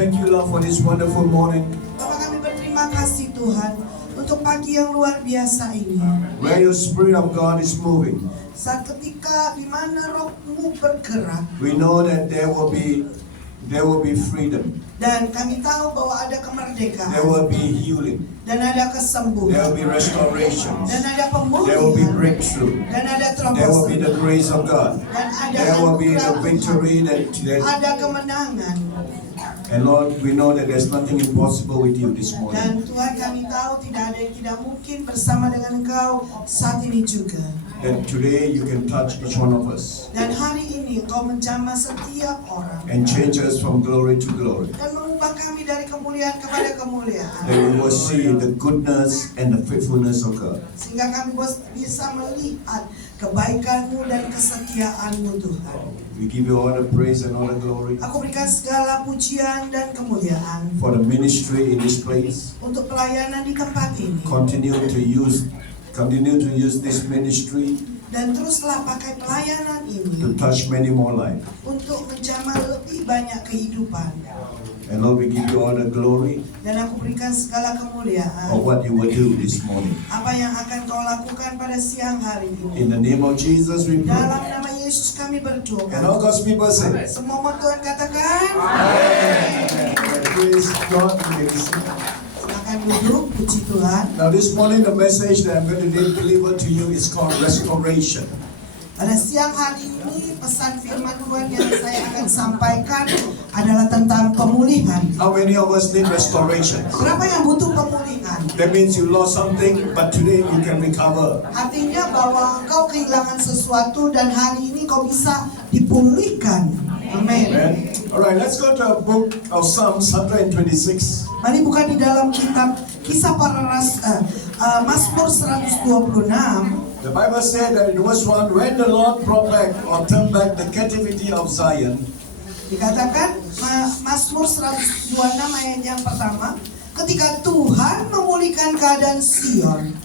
thank you, Lord, for this wonderful morning Bapa, kami berterima kasih Tuhan untuk pagi yang luar biasa ini. where your Spirit of God is moving. Saat ketika di mana Roh-Mu bergerak, We know that there will be freedom, dan kami tahu bahwa ada there kemerdekaan, will be healing, dan ada there kesembuhan, will be restorations, dan ada there will be pemulihan, breakthrough, dan ada there will be terobosan, the grace of God, dan ada there will be the anugerah Tuhan, victory that ada kemenangan. and Lord, we know that there's nothing impossible with you this morning. Dan Tuhan, kami tahu tidak ada yang tidak mungkin bersama dengan Engkau saat ini juga. That today you can touch each one of us Dan hari ini Engkau menjamah setiap orang and change us from glory to glory. dan mengubah kami dari kemuliaan kepada kemuliaan, That we will see the goodness and the faithfulness of God. sehingga kami bisa melihat kebaikan-Mu dan kesetiaan-Mu Tuhan. We give you all the praise and all the glory Aku berikan segala pujian dan kemuliaan for the ministry in this place. untuk pelayanan di tempat ini, Continue to use this ministry dan teruslah pakai pelayanan to ini touch many more lives. untuk menjamah lebih banyak kehidupan. And Lord, we give you all the glory Dan aku berikan segala of kemuliaan what you will do this morning. apa yang akan Kau lakukan pada siang hari ini. In the name of Jesus we pray. Dalam nama Yesus kami And berdoa. all God's people say, Semua umat Tuhan katakan, praise God. You may be seated. silakan duduk, puji Tuhan. Now this morning the message that I'm going to deliver to you is called restoration. Pada siang hari ini pesan firman Tuhan yang saya akan sampaikan adalah tentang pemulihan. How many of us need restoration? Berapa yang butuh pemulihan? That means you lost something, but today you can recover. Artinya bahwa engkau kehilangan sesuatu dan hari ini kau bisa dipulihkan. Amin. Amen. Alright, let's go to a book of Psalms 126. Mari buka di dalam kitab Kisah Para Mazmur 126. The Bible said that in verse 1, when the Lord brought back or turned back the captivity of Zion, Dikatakan Mazmur 126 ayat yang pertama, ketika Tuhan memulihkan keadaan Sion,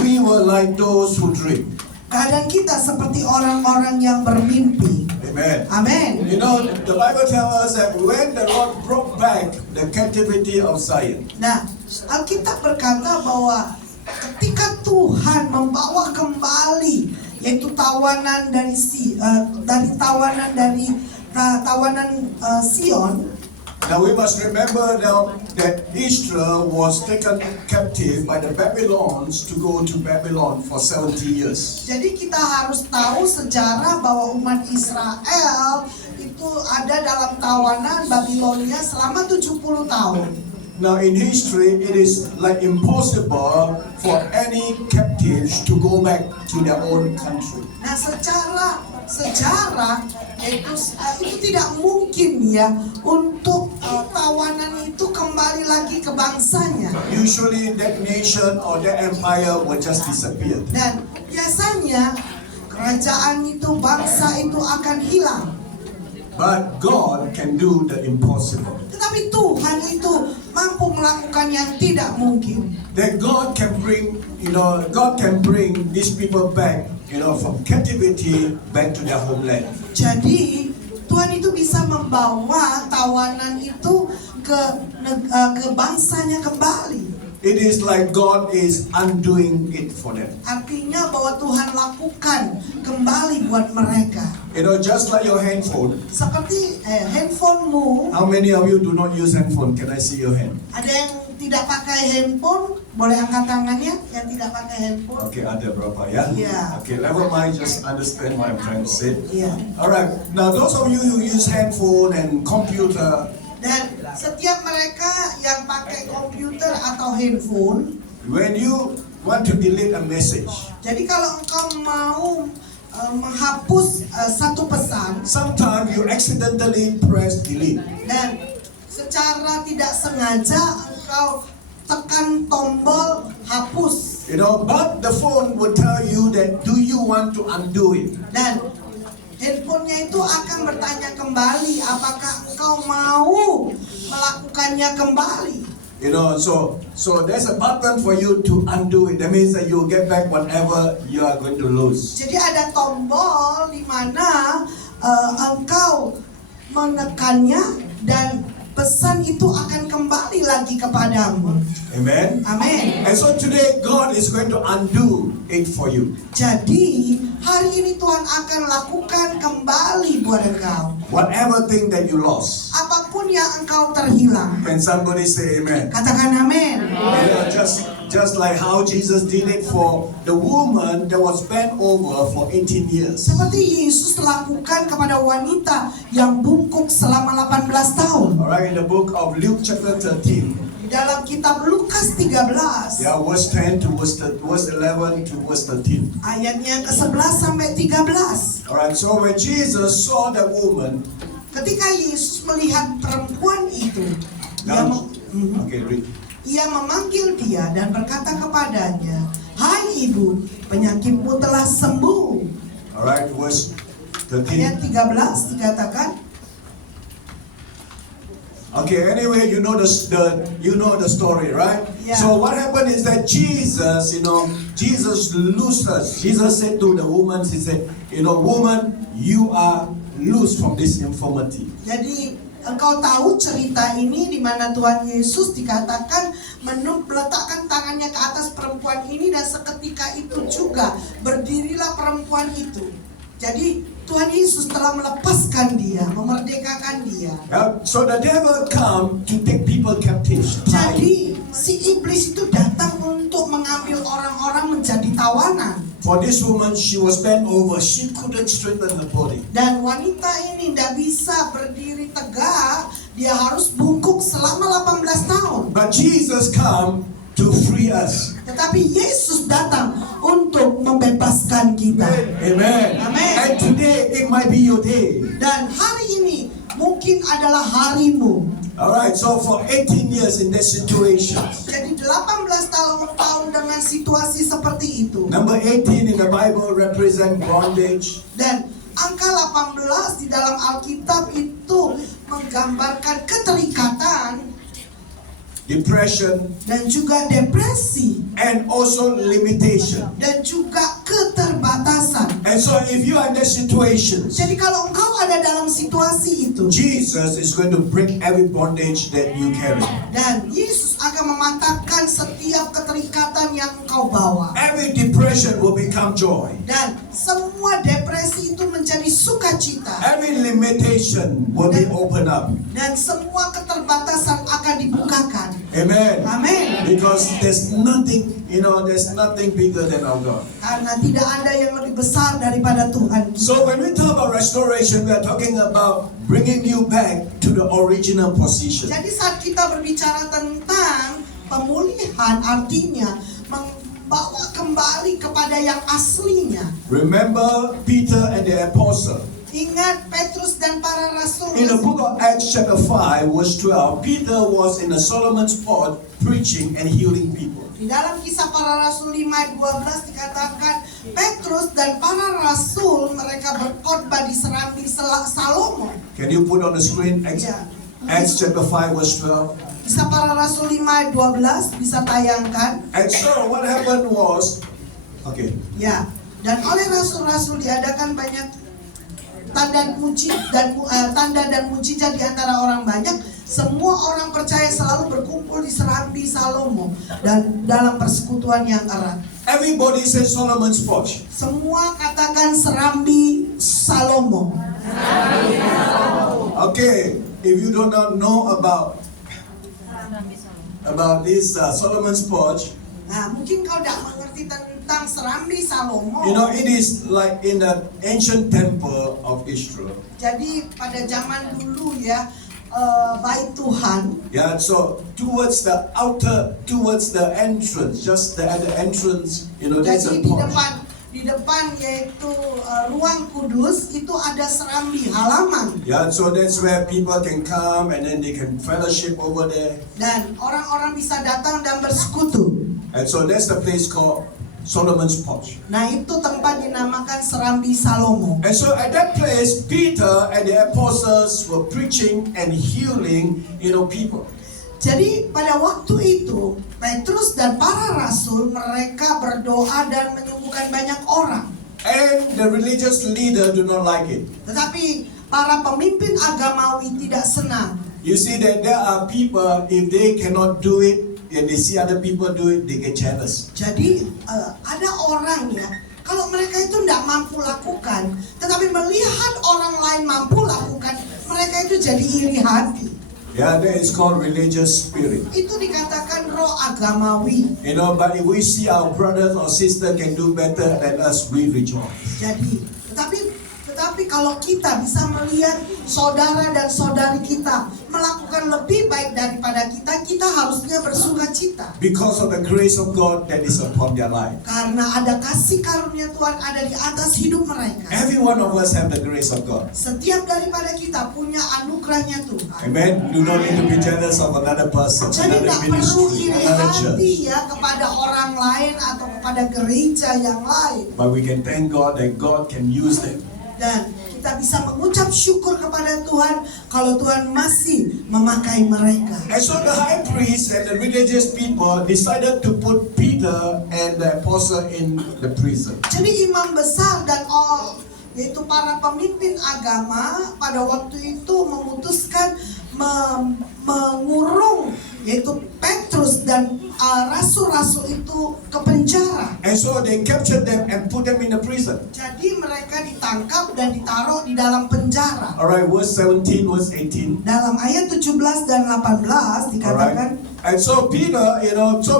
we were like those who dream. keadaan kita seperti orang-orang yang bermimpi. Amen. Amin. You know, the Bible tells us that when the Lord brought back the captivity of Zion, Nah, Alkitab berkata bahwa ketika Tuhan membawa kembali yaitu tawanan dari tawanan Sion. now we must remember now that Israel was taken captive by the Babylons to go to Babylon for 70 years. Jadi kita harus tahu sejarah bahwa umat Israel itu ada dalam tawanan Babilonia selama 70 tahun. Now in history, it is like impossible for any captives to go back to their own country. Nah, secara sejarah itu tidak mungkin ya untuk tawanan itu kembali lagi ke bangsanya. Usually that nation or that empire will just disappear. Dan biasanya kerajaan itu, bangsa itu akan hilang. But God can do the impossible. Tetapi Tuhan itu mampu melakukan yang tidak mungkin. That God can bring, God can bring these people back, from captivity back to their homeland. Jadi Tuhan itu bisa membawa tawanan itu ke bangsanya kembali. It is like God is undoing it for them. Artinya bahwa Tuhan lakukan kembali buat mereka. Just like your handphone. Seperti handphonemu. How many of you do not use handphone? Can I see your hand? Ada yang tidak pakai handphone, boleh angkat tangannya yang tidak pakai handphone. Okay, ada berapa ya? Yeah. Okay, never mind, just understand what I'm trying to say. Iya. Alright, now those of you who use handphone and computer, Dan setiap mereka yang pakai komputer atau handphone, when you want to delete a message, jadi kalau engkau mau menghapus satu pesan, sometimes you accidentally press delete. dan secara tidak sengaja engkau tekan tombol hapus, But the phone will tell you that do you want to undo it? dan handphonenya itu akan bertanya kembali apakah engkau mau melakukannya kembali. So there's a button for you to undo it. That means that you get back whatever you are going to lose. Jadi ada tombol di mana engkau menekannya dan pesan itu akan kembali lagi kepadamu. Amen. Amin. And so today God is going to undo it for you. Jadi hari ini Tuhan akan lakukan kembali buat engkau. Whatever thing that you lost. Apapun yang engkau terhilang. Can somebody say amen? Katakan amin. Just like how Jesus did it for the woman that was bent over for 18 years. Seperti Yesus lakukan kepada wanita yang bungkuk selama 18 tahun. Alright, in the book of Luke chapter 13. Dalam kitab Lukas 13. Yeah, verse 10 to verse 11 to verse 13. Ayatnya ke-11 sampai 13. Alright, so when Jesus saw the woman, Ketika Yesus melihat perempuan itu, ia memanggil dia dan berkata kepadanya, "Hai ibu, penyakitmu telah sembuh." Alright, verse 13. Ayat 13 dikatakan. Okay, anyway, you know the story, right? Yeah. So what happened is that Jesus loosed us. Jesus said to the woman, he said, woman, you are loose from this infirmity. Jadi engkau tahu cerita ini di mana Tuhan Yesus dikatakan meletakkan tangannya ke atas perempuan ini dan seketika itu juga berdirilah perempuan itu. Jadi Tuhan Yesus telah melepaskan dia, memerdekakan dia. So the devil come to take people captive. Jadi si iblis itu datang untuk mengambil orang-orang menjadi tawanan. For this woman, she was bent over. She couldn't straighten her body. Dan wanita ini tidak bisa berdiri tegak, dia harus bungkuk selama 18 tahun. But Jesus come to free us. Tetapi Yesus datang untuk membebaskan kita. Amen. Amen. And today it might be your day. Dan hari ini mungkin adalah harimu. Alright, so for 18 years in that situation. Jadi 18 tahun dengan situasi seperti itu. Number 18 in the Bible represent bondage. Dan angka 18 di dalam Alkitab itu menggambarkan keterikatan, depression, dan juga depresi, and also limitation. dan juga keterbatasan. And so if you are in that situation, Jadi kalau engkau ada dalam situasi itu, Jesus is going to break every bondage that you carry. dan Yesus akan mematahkan setiap keterikatan yang engkau bawa. Every depression will become joy. Dan semua depresi itu menjadi sukacita. Every limitation will be opened up. Dan semua keterbatasan akan dibukakan. Amen. Amin. Because there's nothing bigger than our God. Karena tidak ada yang lebih besar daripada Tuhan. So when we talk about restoration, we are talking about bringing you back to the original position. Jadi saat kita berbicara tentang pemulihan, artinya membawa kembali kepada yang aslinya. Remember Peter and the apostle. Ingat Petrus dan para rasul. In the book of Acts chapter 5 verse 12, Peter was in the Solomon's porch preaching and healing people. Di dalam Kisah Para Rasul 5 ayat 12 dikatakan Petrus dan para rasul mereka berkhotbah di serambi Salomo. Can you put on the screen Ya. Acts chapter 5 verse 12? Kisah Para Rasul 5 ayat 12 bisa tayangkan. And so what happened was, okay. Ya. Dan oleh rasul-rasul diadakan banyak tanda dan mujizat di antara orang banyak. Semua orang percaya selalu berkumpul di serambi Salomo dan dalam persekutuan yang erat. Everybody says Solomon's porch. Semua katakan serambi Salomo. Okay, if you do not know about this Solomon's porch, Nah, mungkin kau tidak mengerti tentang serambi Salomo. it is like in the ancient temple of Israel. Jadi pada zaman dulu ya, bait Tuhan. Yeah, so towards the entrance, just at the entrance, there's a Jadi porch. di depan yaitu ruang kudus itu ada serambi halaman. Yeah, so that's where people can come and then they can fellowship over there. Dan orang-orang bisa datang dan bersekutu. And so that's the place called Solomon's porch. Nah, itu tempat dinamakan serambi Salomo. And so at that place, Peter and the apostles were preaching and healing, people. Jadi pada waktu itu Petrus dan para rasul mereka berdoa dan menyembuhkan banyak orang. And the religious leader do not like it. Tetapi para pemimpin agamawi tidak senang. You see that there are people, if they cannot do it, and they see other people do it, they get jealous. Jadi ada orang ya, kalau mereka itu tidak mampu lakukan, tetapi melihat orang lain mampu lakukan, mereka itu jadi iri hati. Yeah, that is called religious spirit. Itu dikatakan roh agamawi. You know, but if we see our brothers or sister can do better than us, we rejoice. Jadi, tetapi kalau kita bisa melihat saudara dan saudari kita melakukan lebih baik daripada kita, kita harusnya bersuka cita. Because of the grace of God that is upon their life. Karena ada kasih karunia Tuhan ada di atas hidup mereka. Every one of us have the grace of God. Setiap daripada kita punya anugerahnya Tuhan. Amen. Do not need to be jealous of another person, Jadi another tidak perlu ministry, iri another hati church. ya kepada orang lain atau kepada gereja yang lain. But we can thank God that God can use them. Dan kita bisa mengucap syukur kepada Tuhan kalau Tuhan masih memakai mereka. And so the high priest and the religious people decided to put Peter and the apostle in the prison. Jadi imam besar dan yaitu para pemimpin agama pada waktu itu memutuskan mengurung yaitu Petrus dan rasul-rasul itu ke penjara. And so they captured them and put them in the prison. Jadi mereka ditangkap dan ditaruh di dalam penjara. Alright, verse 17, verse 18. Dalam ayat 17 dan 18 dikatakan, Alright. And so Peter,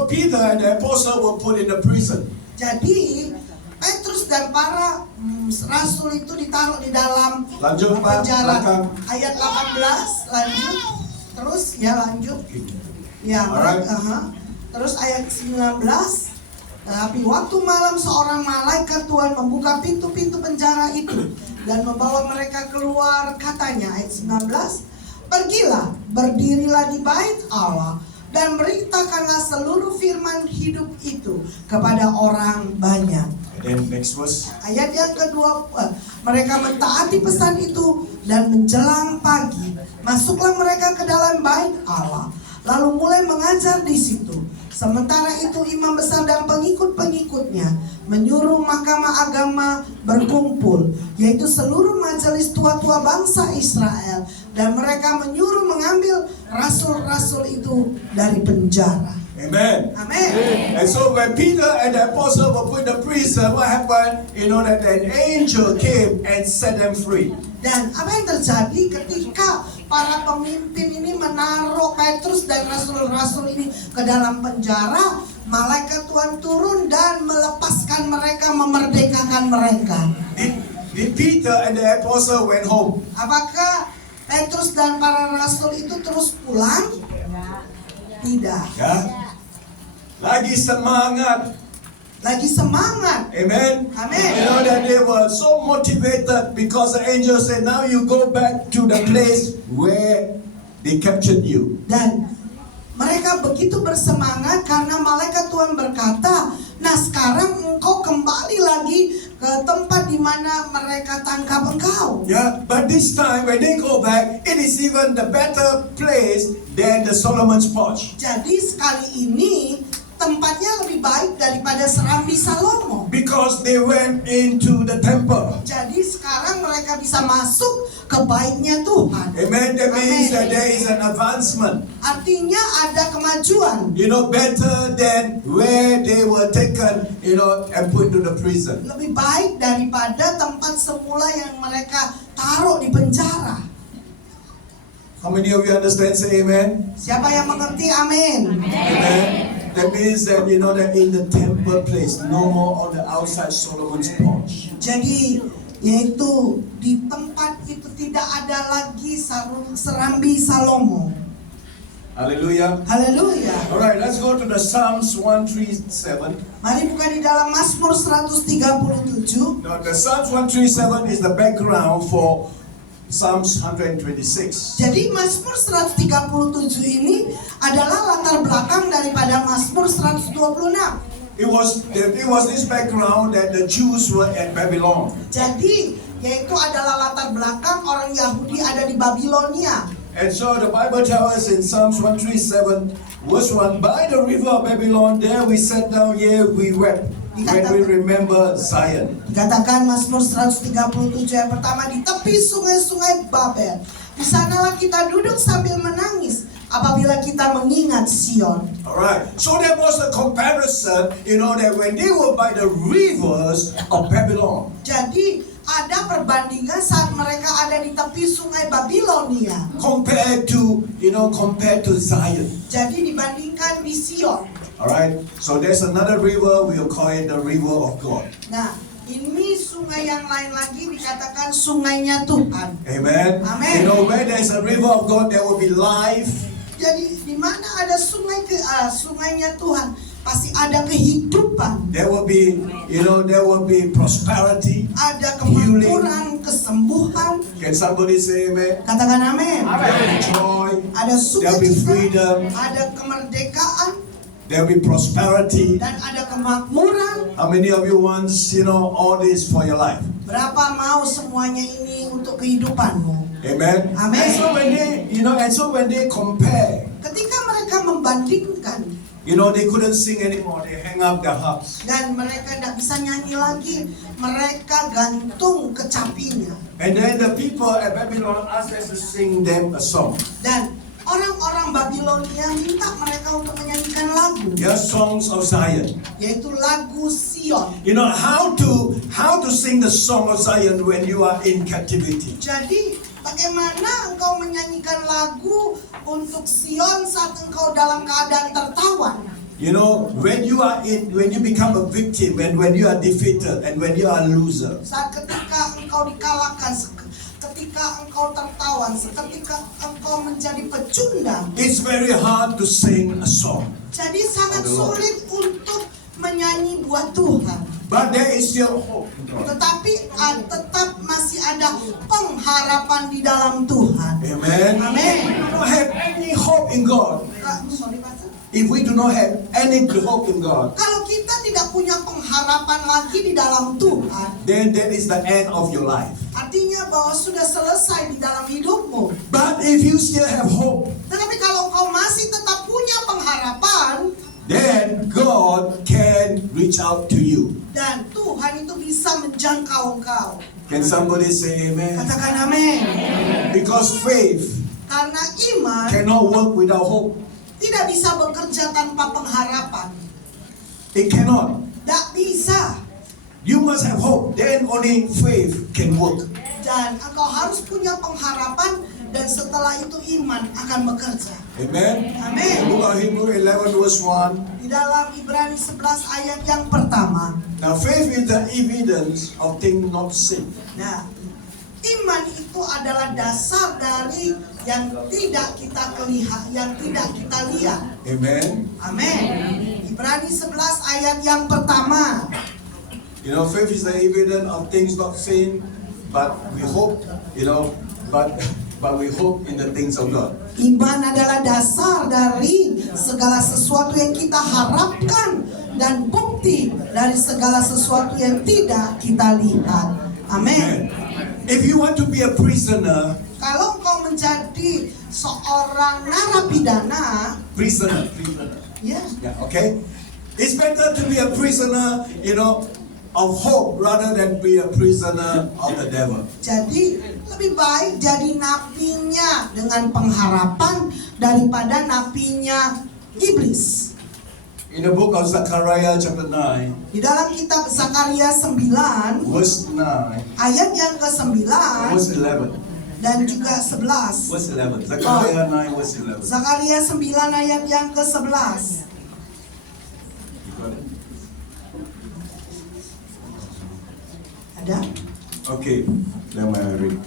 Peter and the apostle were put in the prison. jadi Petrus dan para rasul itu ditaruh di dalam Lanjut, Pak. penjara. Belakang. Ayat 18 lanjut. Terus ya lanjut. Ya, Alright. Terus ayat 19. Tapi waktu malam seorang malaikat Tuhan membuka pintu-pintu penjara itu dan membawa mereka keluar, katanya ayat 19, pergilah, berdirilah di bait Allah dan beritakanlah seluruh firman hidup itu kepada orang banyak. And then next verse. Ayat yang kedua, mereka mentaati pesan itu dan menjelang pagi masuklah mereka ke dalam bait Allah, lalu mulai mengajar di situ. Sementara itu imam besar dan pengikut-pengikutnya menyuruh mahkamah agama berkumpul, yaitu seluruh majelis tua-tua bangsa Israel, dan mereka menyuruh mengambil rasul-rasul itu dari penjara. Amen. Amin. And so when Peter and the apostle were put in the prison, what happened? That an angel came and set them free. Dan apa yang terjadi ketika para pemimpin ini menaruh Petrus dan rasul-rasul ini ke dalam penjara? Malaikat Tuhan turun dan melepaskan mereka, memerdekakan mereka. Did Peter and the apostle went home? Apakah Petrus dan para rasul itu terus pulang? Tidak. Ya. Lagi semangat. Lagi semangat. Amen. Amen. That they were so motivated because the angel said, now you go back to the place where they captured you. Dan mereka begitu bersemangat karena malaikat Tuhan berkata, nah sekarang engkau kembali lagi ke tempat di mana mereka tangkap engkau. Yeah, but this time when they go back, it is even the better place than the Solomon's porch. Jadi sekali ini tempatnya lebih baik daripada Serambi Salomo. Because they went into the temple. Jadi sekarang mereka bisa masuk ke baitnya Tuhan. Amen. That means that there is an advancement. Artinya ada kemajuan. Better than where they were taken, and put into the prison. Lebih baik daripada tempat semula yang mereka taruh di penjara. How many of you understand? Say amen. Siapa yang mengerti? Amin. Amen. That means that that in the temple place, no more on the outside Solomon's porch. Jadi yaitu di tempat itu tidak ada lagi Serambi Salomo. Hallelujah. Haleluya. Alright, let's go to the Psalms 137. Mari buka di dalam Mazmur 137. Now, the Psalms 137 is the background for Psalms 126. Jadi Mazmur 137 ini adalah latar belakang daripada Mazmur 126. It was this background that the Jews were at Babylon. Jadi yaitu adalah latar belakang orang Yahudi ada di Babilonia. And so the Bible tells us in Psalms 137 verse 1, by the river of Babylon there we sat down, here we wept. when we remember Zion. Dikatakan Mazmur 137 yang pertama, di tepi sungai-sungai Babel. Di sanalah kita duduk sambil menangis apabila kita mengingat Sion. Alright, so there was a comparison, that when they were by the rivers of Babylon, Jadi ada perbandingan saat mereka ada di tepi sungai Babilonia. compared to Zion. Jadi dibandingkan di Sion. Alright, so there's another river, we'll call it the river of God. Nah, ini sungai yang lain lagi dikatakan sungainya Tuhan. Amen. Amen. Where there's a river of God, there will be life. Jadi di mana ada sungainya Tuhan, pasti ada kehidupan, There will be prosperity. ada kemakmuran, kesembuhan. Can somebody say amen? Katakan amin. There will be joy. Ada There will be sukacita, freedom. ada kemerdekaan, There will be prosperity. dan ada kemakmuran. How many of you want, all this for your life? Berapa mau semuanya ini untuk kehidupanmu? Amen. Amen. And so when they compare, Ketika mereka membandingkan, they couldn't sing anymore. They hang up their harps. dan mereka tidak bisa nyanyi lagi, mereka gantung kecapinya. And then the people at Babylon asked us to sing them a song. Dan orang-orang Babilonia minta mereka untuk menyanyikan lagu, Their songs of Zion. yaitu lagu Sion. How to sing the song of Zion when you are in captivity. Jadi bagaimana engkau menyanyikan lagu untuk Sion saat engkau dalam keadaan tertawan? When you become a victim, and when you are defeated, and when you are a loser. Saat ketika engkau dikalahkan, ketika engkau tertawan, ketika engkau menjadi pecundang. It's very hard to sing a song. Jadi sangat Aduh. sulit untuk menyanyi buat Tuhan. But there is still hope. Tetapi tetap masih ada pengharapan di dalam Tuhan. Amen. Amen. If we don't have any hope in God, Sorry, Pastor. if we do not have any hope in God, Kalau kita tidak punya pengharapan lagi di dalam Tuhan, then that is the end of your life. artinya bahwa sudah selesai di dalam hidupmu. But if you still have hope, Tetapi kalau engkau masih tetap punya pengharapan, then God can reach out to you. dan Tuhan itu bisa menjangkau engkau. Can somebody say amen? Katakan amin. Because faith Karena iman cannot work without hope. tidak bisa bekerja tanpa pengharapan. It cannot. Tidak bisa. You must have hope. Then only faith can work. Dan engkau harus punya pengharapan, dan setelah itu iman akan bekerja. Amen. Amin. The book of Hebrew 11 verse 1. Di dalam Ibrani 11 ayat yang pertama. Now faith is the evidence of things not seen. Nah, iman itu adalah dasar dari yang tidak kita lihat. Amen. Amin. Ibrani 11 ayat yang pertama. Faith is the evidence of things not seen, but we hope, but we hope in the things of God. Iman adalah dasar dari segala sesuatu yang kita harapkan, dan bukti dari segala sesuatu yang tidak kita lihat. Amin. If you want to be a prisoner, Kalau engkau menjadi seorang narapidana, prisoner. ya, Yeah, okay. It's better to be a prisoner, of hope rather than be a prisoner of the devil. jadi lebih baik jadi napinya dengan pengharapan daripada napinya iblis. In the book of Zechariah chapter 9, Di dalam kitab Zakaria 9 verse 9, ayat yang ke-9 verse 11. dan juga 11. Verse 11. Zechariah 9 verse 11. Zakaria 9 ayat yang ke-11. You got it? Ada? Okay, let me read.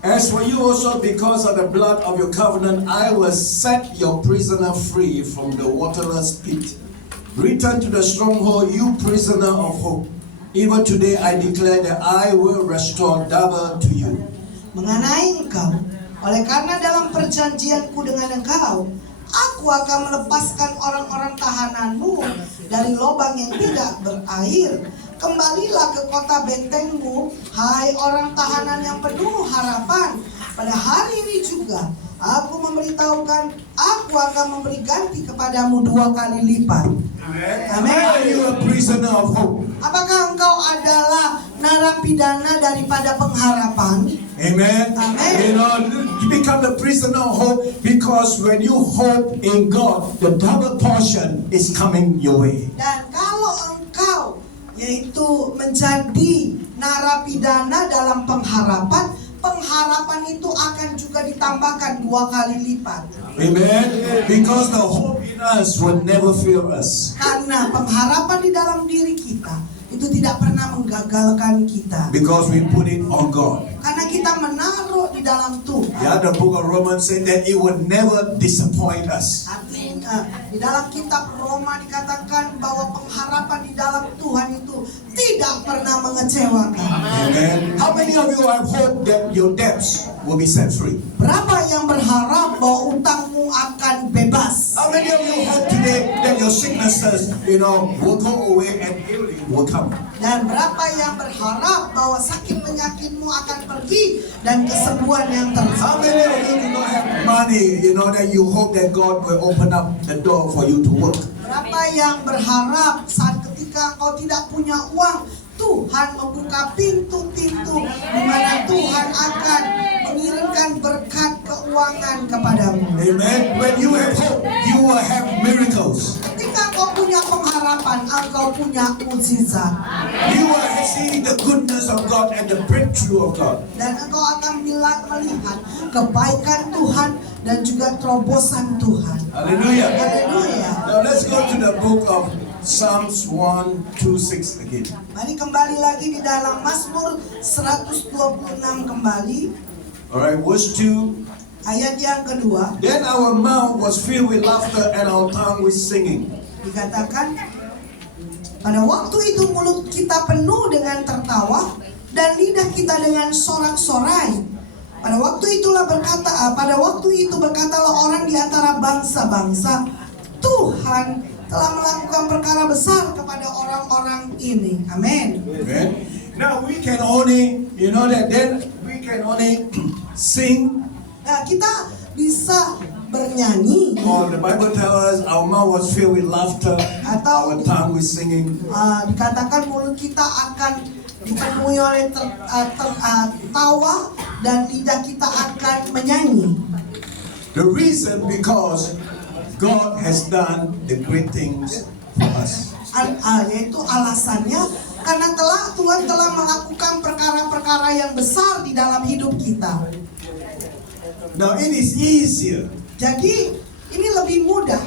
As for you also, because of the blood of your covenant, I will set your prisoner free from the waterless pit. Return to the stronghold, you prisoner of hope. Even today I declare that I will restore double to you. Mengenai engkau, oleh karena dalam perjanjianku dengan engkau, aku akan melepaskan orang-orang tahananmu dari lubang yang tidak berair. Kembalilah ke kota bentengmu, hai orang tahanan yang penuh harapan. Pada hari ini juga Aku memberitahukan, aku akan memberi ganti kepadamu 2 kali lipat. Amin. Are you a prisoner of hope? Apakah engkau adalah narapidana daripada pengharapan? Amen. Amen. You know, you become the prisoner of hope because when you hope in God, the double portion is coming your way. Dan kalau engkau yaitu menjadi narapidana dalam pengharapan, pengharapan itu akan juga ditambahkan 2 kali lipat. Amen. Because the hope in us will never fail us. Karena pengharapan di dalam diri kita itu tidak pernah menggagalkan kita. Because we put it on God. Karena kita menaruh di dalam Tuhan. Yeah, the book of Romans said that it will never disappoint us. Artinya di dalam kitab Roma dikatakan bahwa pengharapan di dalam Tuhan itu tidak pernah mengecewakan. Amen. How many of you have hope that your debts will be set free? Berapa yang berharap bahwa utangmu akan bebas? How many of you hope today that your sicknesses, will go away and healing will come? Dan berapa yang berharap bahwa sakit penyakitmu akan pergi dan kesembuhan yang How many of you do not have money, that you hope that God will open up the door for you to work? Berapa yang berharap saat ketika engkau tidak punya uang, Tuhan membuka pintu-pintu di mana Tuhan akan mengirimkan berkat keuangan kepadamu. Amen. When you have hope, you will have miracles. Ketika engkau punya pengharapan, engkau punya mukjizat. You will see the goodness of God and the breakthrough of God. Dan engkau akan melihat kebaikan Tuhan dan juga terobosan Tuhan. Hallelujah. Haleluya. Now let's go to the book of Psalms 126 again. Mari kembali lagi di dalam Mazmur 126 kembali. Alright, verse 2. Ayat yang kedua. Then our mouth was filled with laughter and our tongue with singing. Dikatakan, pada waktu itu mulut kita penuh dengan tertawa dan lidah kita dengan sorak-sorai. Pada waktu itu berkatalah orang di antara bangsa-bangsa, Tuhan telah melakukan perkara besar kepada orang-orang ini. Amin. Amen. Now we can only, then we can only sing. Nah, kita bisa bernyanyi. Or the Bible tells us our mouth was filled with laughter, Atau our tongue with singing. Dikatakan mulut kita akan dipenuhi oleh tawa dan lidah kita akan menyanyi. The reason because God has done the great things for us. Yaitu alasannya karena Tuhan telah melakukan perkara-perkara yang besar di dalam hidup kita. Now it is easier. Jadi ini lebih mudah.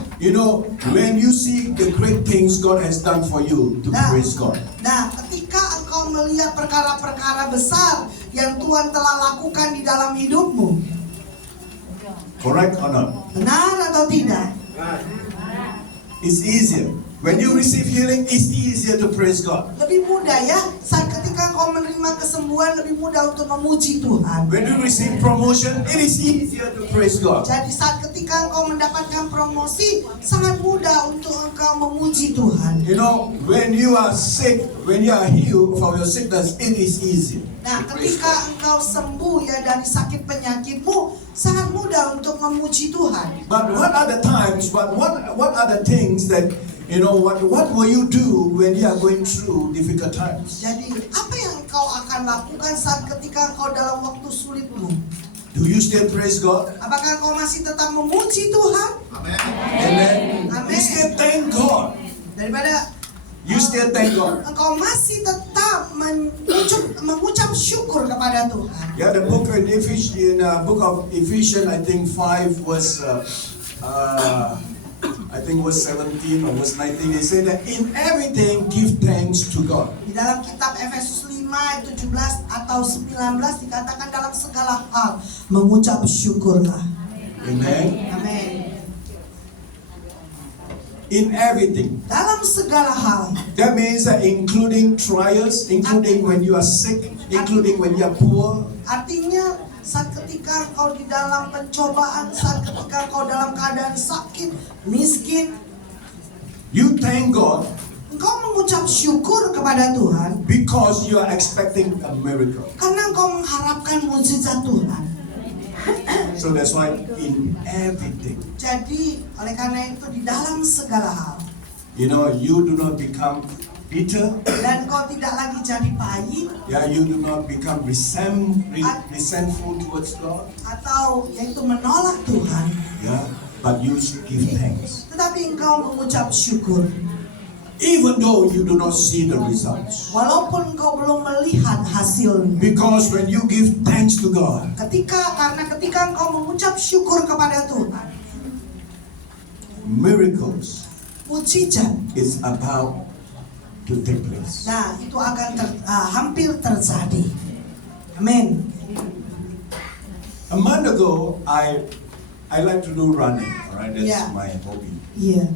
When you see the great things God has done for you to praise God. Nah, ketika engkau melihat perkara-perkara besar yang Tuhan telah lakukan di dalam hidupmu. Correct or not? Benar atau tidak? It's easier. When you receive healing, it's easier to praise God. Lebih mudah ya, saat ketika engkau menerima kesembuhan lebih mudah untuk memuji Tuhan. When you receive promotion, it is easier to praise God. Jadi saat ketika engkau mendapatkan promosi, sangat mudah untuk engkau memuji Tuhan. When you are sick, when you are healed from your sickness, it is easy. Nah, ketika engkau sembuh ya dari sakit penyakitmu, sangat mudah untuk memuji Tuhan. But what are the times? But what are the things that what will you do when you are going through difficult times? Jadi apa yang engkau akan lakukan saat ketika engkau dalam waktu sulitmu? Do you still praise God? Apakah engkau masih tetap memuji Tuhan? Amen. Amen. You still thank God. Daripada You still thank God. engkau masih tetap mengucap syukur kepada Tuhan. Yeah, the book in book of Ephesians, I think 5 was verse 17 or verse 19. It said that in everything give thanks to God. Di dalam kitab Efesus 5 ayat 17 atau 19 dikatakan dalam segala hal mengucap syukurlah. Amen. Amin. In everything. Dalam segala hal. That means including trials, including when you are sick, including when you are poor. Artinya saat ketika kau di dalam pencobaan, saat ketika kau dalam keadaan sakit, miskin, you thank God. Engkau mengucap syukur kepada Tuhan because you are expecting a miracle. karena engkau mengharapkan mukjizat Tuhan. So that's why in everything, Jadi oleh karena itu di dalam segala hal, you do not become bitter. dan kau tidak lagi jadi pahit Yeah, you do not become resentful towards God. atau yaitu menolak Tuhan, Yeah, but you should give thanks. tetapi engkau mengucap syukur. Even though you do not see the results. Walaupun engkau belum melihat hasilnya. Because when you give thanks to God, Karena ketika engkau mengucap syukur kepada Tuhan, miracles mujizat, is about to take place. nah itu akan hampir terjadi. Amin. A month ago, I like to do running. Alright, that's Yeah. my hobby. Iya.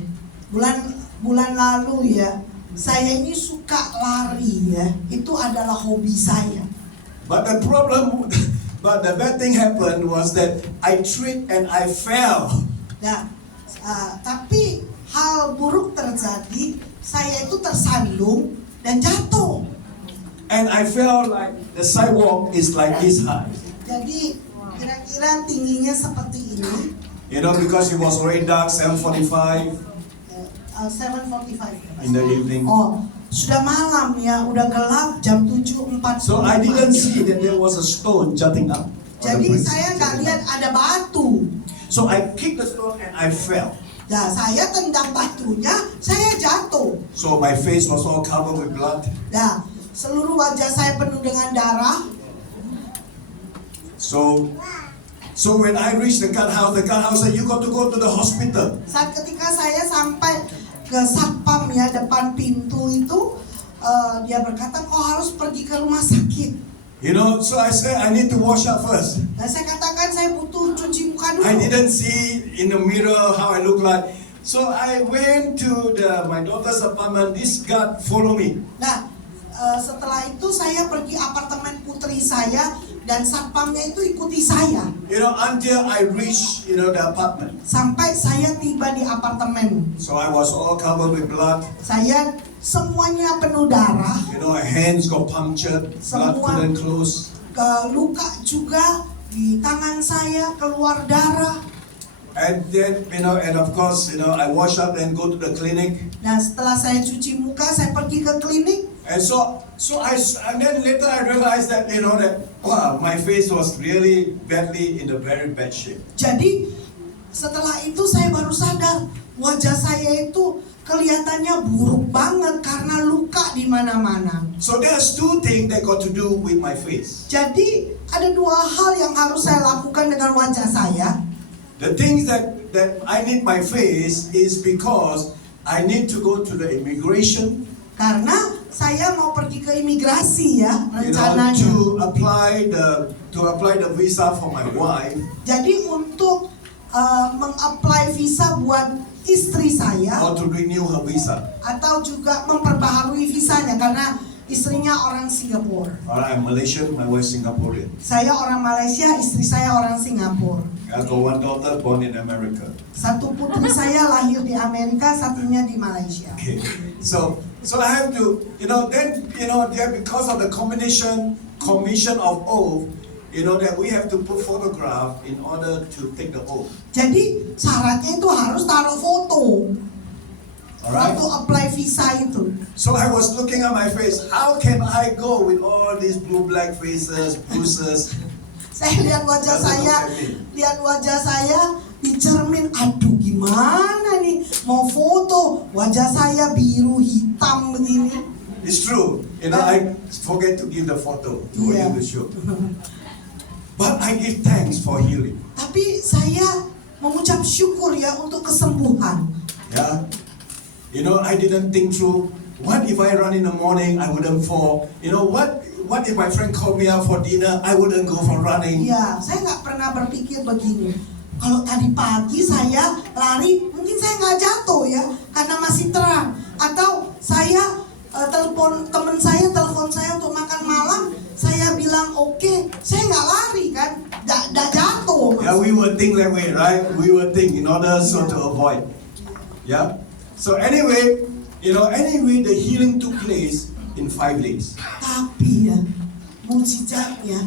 Bulan lalu ya, saya ini suka lari ya. Itu adalah hobi saya. But the bad thing happened was that I tripped and I fell. Nah, tapi hal buruk terjadi. Saya itu tersandung dan jatuh. And I felt like the sidewalk is like this high. Jadi kira-kira tingginya seperti ini. Because it was already dark, 7:45 7:45 in the evening. Oh, sudah malam ya, udah gelap jam 7:45. So I didn't see that there was a stone jutting up. Jadi saya nggak lihat ada batu. So I kicked the stone and I fell. Nah, saya tendang batunya, saya jatuh. So my face was all covered with blood. Nah, seluruh wajah saya penuh dengan darah. So when I reached the guard house said, "You got to go to the hospital." Saat ketika saya sampai ke satpam ya depan pintu itu, dia berkata kau harus pergi ke rumah sakit. So I said, I need to wash up first. Nah, saya katakan saya butuh cuci muka dulu. I didn't see in the mirror how I look like. So I went to my daughter's apartment. This guard follow me. Nah, setelah itu saya pergi apartemen putri saya dan satpamnya itu ikuti saya. Until I reached the apartment. Sampai saya tiba di apartemen. So I was all covered with blood. Saya semuanya penuh darah. My hands got punctured. Blood couldn't close. Luka juga di tangan saya, keluar darah. And then, and of course, I wash up and go to the clinic. Nah, setelah saya cuci muka, saya pergi ke klinik. And and then later I realized that, wow, my face was really badly in a very bad shape. Jadi, setelah itu saya baru sadar, wajah saya itu kelihatannya buruk banget karena luka di mana-mana. So there's two things that got to do with my face. Jadi, ada dua hal yang harus saya lakukan dengan wajah saya. The things that I need my face is because I need to go to the immigration. Karena saya mau pergi ke imigrasi ya rencananya. To apply the visa for my wife. Jadi untuk mengapply visa buat istri saya. Or to renew her visa. Atau juga memperbaharui visanya karena istrinya orang Singapura. I'm Malaysian, my wife Singaporean. Saya orang Malaysia, istri saya orang Singapura. I got one daughter born in America. Satu putri saya lahir di Amerika, satunya di Malaysia. Okay. So I have to, because of the commission of oath, that we have to put photograph in order to take the oath. Jadi syaratnya itu harus taruh foto. Alright. Untuk apply visa itu. So I was looking at my face. How can I go with all these blue black faces, bruises? Saya lihat wajah saya di cermin. Aduh, gimana nih mau foto wajah saya biru hitam begini. It's true. I forget to give the photo for you to show. But I give thanks for healing. Tapi saya mengucap syukur ya untuk kesembuhan. Yeah. I didn't think through, what if I run in the morning, I wouldn't fall. What if my friend called me out for dinner, I wouldn't go for running. Ya, saya nggak pernah berpikir begini. Kalau tadi pagi saya lari, mungkin saya nggak jatuh ya, karena masih terang. Atau saya telepon teman saya, telepon saya untuk makan malam, saya bilang oke, saya nggak lari kan, nggak jatuh. Yeah, we would think that way, right? We would think in order to avoid. Yeah. So anyway, the healing took place in 5 days. Tapi ya, mujizatnya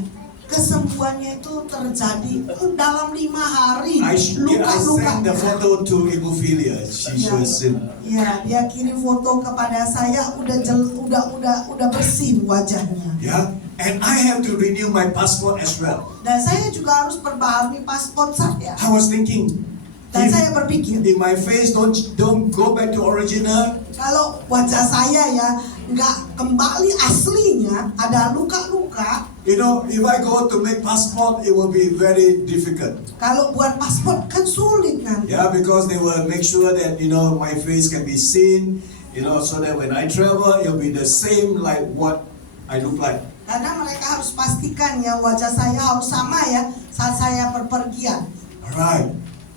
kesembuhannya itu terjadi dalam 5 hari. I send Luka-luka. the photo to Ibu Filia. She Ya. was in. Ya, dia kirim foto kepada saya, udah bersih wajahnya. Yeah. And I have to renew my passport as well. Dan saya juga harus perbaharui paspor saya. I was thinking, Dan saya berpikir, if my face don't go back to original, kalau wajah saya ya nggak kembali aslinya, ada luka-luka. you know, if I go to make passport, it will be very difficult. Kalau buat paspor kan sulit nanti. Yeah, because they will make sure that, you know, my face can be seen, you know, so that when I travel, it will be the same like what I look like. Karena mereka harus pastikan ya wajah saya harus sama ya saat saya berpergian. Alright,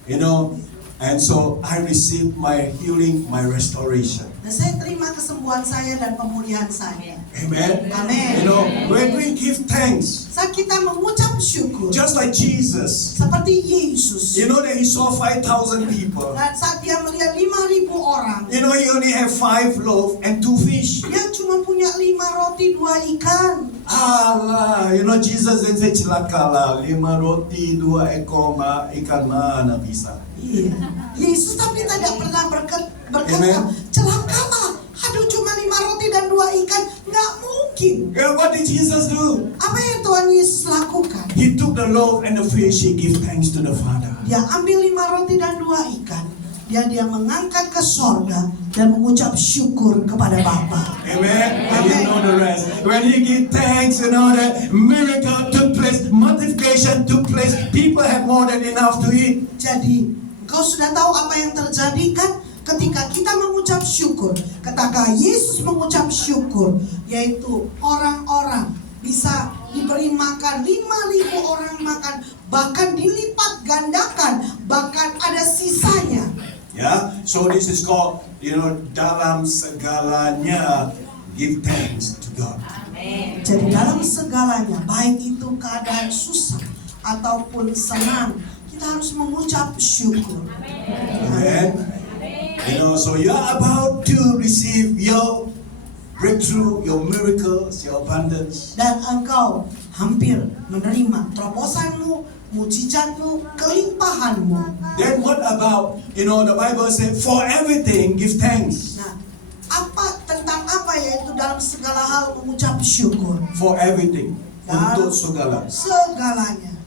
you know, and so I received my healing, my restoration. Dan saya terima kesembuhan saya dan pemulihan saya. Amen. Amen. You know, when we give thanks, Saat kita mengucap syukur, just like Jesus, seperti Yesus. you know that he saw 5,000 people. Dan saat dia melihat 5.000 orang, You know, he only had 5 loaves and 2 fish. dia cuma punya 5 roti 2 ikan. Allah, you know, Jesus then said, celakalah, 5 roti, 2 ekor ikan mana bisa. Iya. Yesus tapi tidak pernah berkata, Amen. celakalah. Aduh cuma 5 roti dan 2 ikan, nggak mungkin. Yeah, what did Jesus do? Apa yang Tuhan Yesus lakukan? He took the loaf and the fish, he gave thanks to the Father. Dia ambil 5 roti dan 2 ikan. Dia mengangkat ke sorga dan mengucap syukur kepada Bapa. Amen. And you know the rest. When he give thanks, you know the miracle took place, multiplication took place. People have more than enough to eat. Jadi, engkau sudah tahu apa yang terjadi kan? Ketika kita mengucap syukur, ketika Yesus mengucap syukur, yaitu orang-orang bisa diberi makan, 5.000 orang makan, bahkan dilipat gandakan, bahkan ada sisanya. Yeah. So this is called, you know, dalam segalanya give thanks to God. Jadi dalam segalanya, baik itu keadaan susah ataupun senang, kita harus mengucap syukur. Amen. You know, so you're about to receive your breakthrough, your miracles, your abundance. Dan engkau hampir menerima terobosanmu, mujizatmu, kelimpahanmu. Then what about, you know, the Bible said, for everything give thanks. Nah, tentang apa yaitu dalam segala hal mengucap syukur. For everything. Dan Untuk segala. segalanya.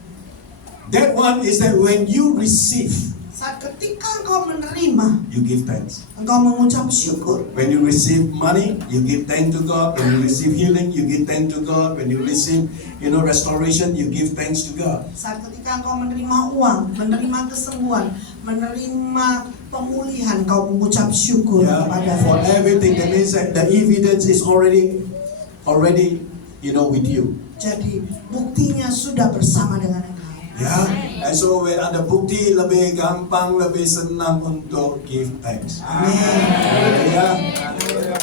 That one is that when you receive, Saat ketika engkau menerima, you give thanks. engkau mengucap syukur. When you receive money, you give thanks to God. When you receive healing, you give thanks to God. When you receive, you know, restoration, you give thanks to God. Saat ketika engkau menerima uang, menerima kesembuhan, menerima pemulihan, engkau mengucap syukur Yeah, kepada for Tuhan. everything. That means that the evidence is already, you know, with you. Jadi buktinya sudah bersama dengan engkau. Yeah, and so when ada bukti lebih gampang, lebih senang untuk give thanks. Amin. Yeah,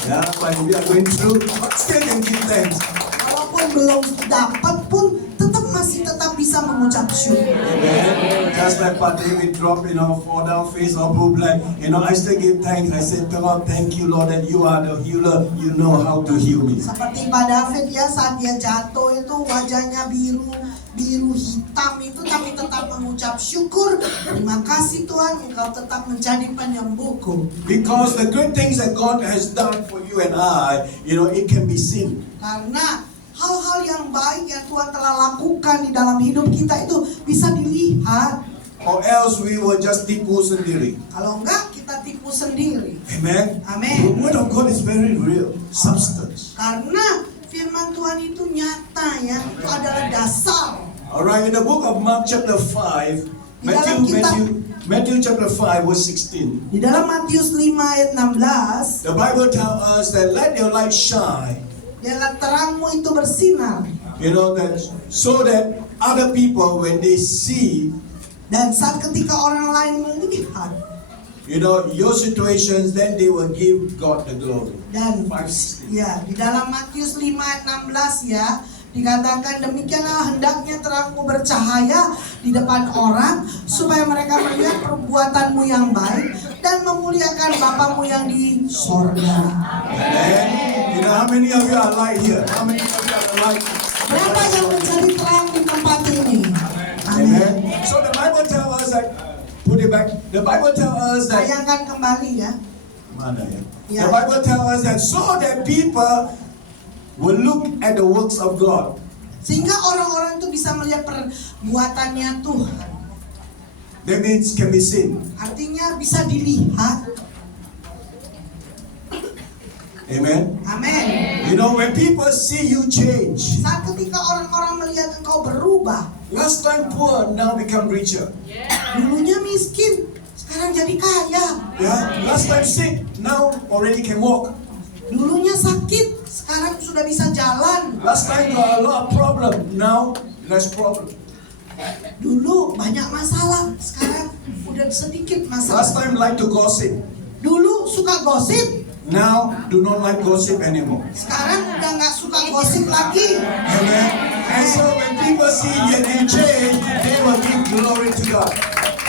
yeah. When we are going through, still can give thanks. Walaupun belum dapat pun tetap bisa mengucap syukur. Amen. Just like Pak David drop, you know, fall down, face all blue black. You know, I still give thanks. I said, God, thank you, Lord, that you are the healer. You know how to heal me. Seperti Pak David ya, saat dia jatuh itu wajahnya biru hitam itu, tapi tetap mengucap syukur. Terima kasih Tuhan, engkau tetap menjadi penyembuhku. Because the good things that God has done for you and I, you know, it can be seen. Karena hal-hal yang baik yang Tuhan telah lakukan di dalam hidup kita itu bisa dilihat. Or else we will just tipu sendiri. Kalau enggak, kita tipu sendiri. Amen. Amen. The word of God is very real, substance. Karena firman Tuhan itu nyata ya, itu adalah dasar. Alright, in the book of Mark chapter 5, Matthew chapter 5 verse 16. Di dalam Matius 5 ayat 16, The Bible tells us that let your light shine. biarlah terangmu itu bersinar. You know that so that other people when they see, Dan saat ketika orang lain melihat, you know, your situations, then they will give God the glory. dan 5:16. ya di dalam Matius 5 ayat 16 ya, dikatakan demikianlah hendaknya terangmu bercahaya di depan orang supaya mereka melihat perbuatanmu yang baik dan memuliakan Bapamu yang di sorga. Amen. You know how many of you are light here? How many of you are light? Berapa yang menjadi terang di tempat ini? Amin. Amen. So the Bible tells us that, put it back. The Bible tells us that, Tayangkan kembali ya. mana ya? Ya. The Bible tells us that so that people will look at the works of God. Sehingga orang-orang itu bisa melihat perbuatannya Tuhan. That means can be seen. Artinya bisa dilihat. Amen. Amin. You know, when people see you change, Saat ketika orang-orang melihat engkau berubah, last time poor, now become richer. dulunya miskin, sekarang jadi kaya. Yeah. Last time sick, now already can walk. Dulunya sakit, sekarang sudah bisa jalan. Last time got a lot of problem, now less problem. Dulu banyak masalah, sekarang udah sedikit Last masalah. time like to gossip, Dulu suka gosip, now do not like gossip anymore. sekarang udah nggak suka gosip lagi. Amen. And so when people see that you change, they will give glory to God.